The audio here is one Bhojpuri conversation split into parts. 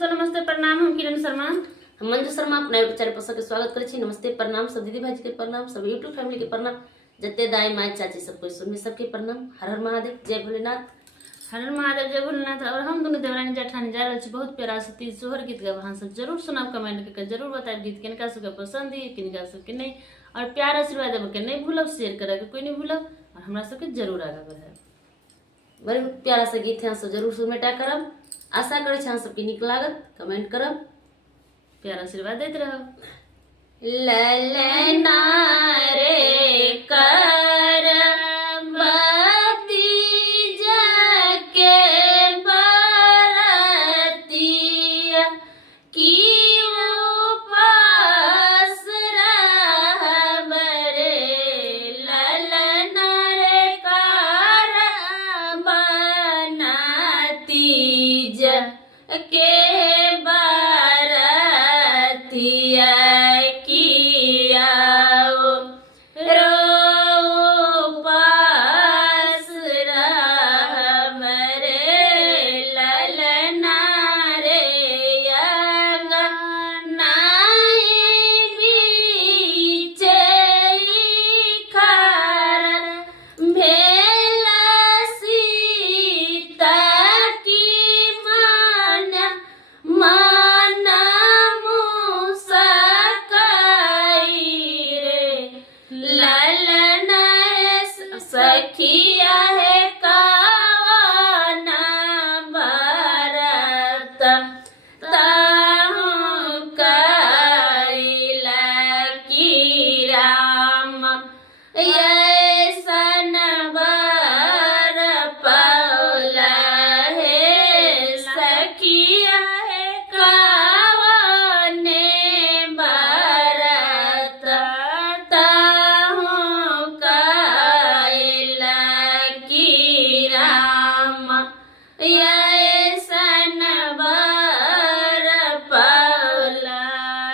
दोस्तों नमस्ते प्रणाम। हम किरण शर्मा, हम मंजू शर्मा अपना यूट्यूब चैनल पर सबके स्वागत करे छी। नमस्ते प्रणाम सब दीदी भाई के प्रणाम, सब यूट्यूब फैमिली के प्रणाम, जते दाई माई चाची सब कोई सुन में सबके प्रणाम। हर हर महादेव, जय भोलेनाथ। हर हर महादेव, जय भोलेनाथ। और हम दोनों देवरानी जेठानी जा रहे बहुत प्यारा से तीज सोहर गीत गए वहां सब जरूर सुनाब, कमेंट करके जरूर बताए गीत किनका सबके पसंद है किनका सबके नहीं, और प्यार आशीर्वाद देव के नहीं भूलब, शेयर करे के कोई नहीं भूलब, और हमरा सबके जरूर आगे बढ़ाए। बड़े प्यारा से गीत है, सब जरूर सुनमेटा करब। आशा करे छी सबके नीक लागत, कमेंट करब, प्यार आशीर्वाद देते रहो। ललना रे कर के बारतिया किया रो पास हमरे ललना रे नाई बीचे खार भेला सीता माना मुसकाई रे ललना सखिया है कावाना भरत ताहु कैला की राम ऐसन बर पौला है सखिया कावने भरत ताहु कैला की राम ऐसन बर पौला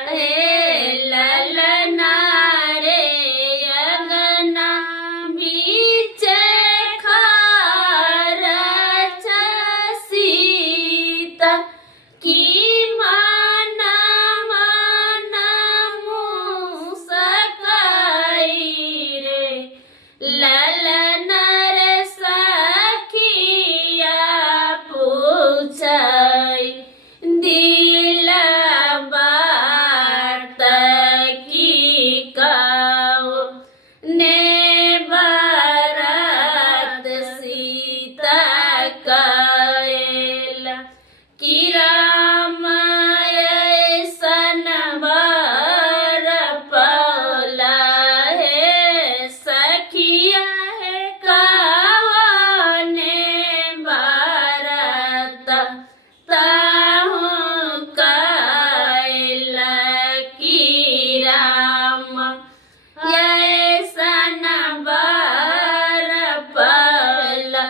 हे ललना रे अगना बीच खार सीता की माना मुसकाई रे ललना रे सखिया पूछाई दिल बात की काओ ने बारात सीता कैला की राम ऐसन बर पौला है सखिया है कावने भरत ताहु कैला की राम ऐसन बर पौला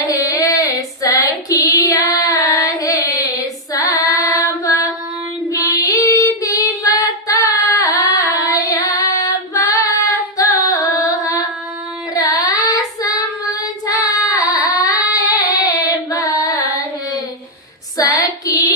है सखिया है सब विधि बताया बतोहरा समझाए बर सखी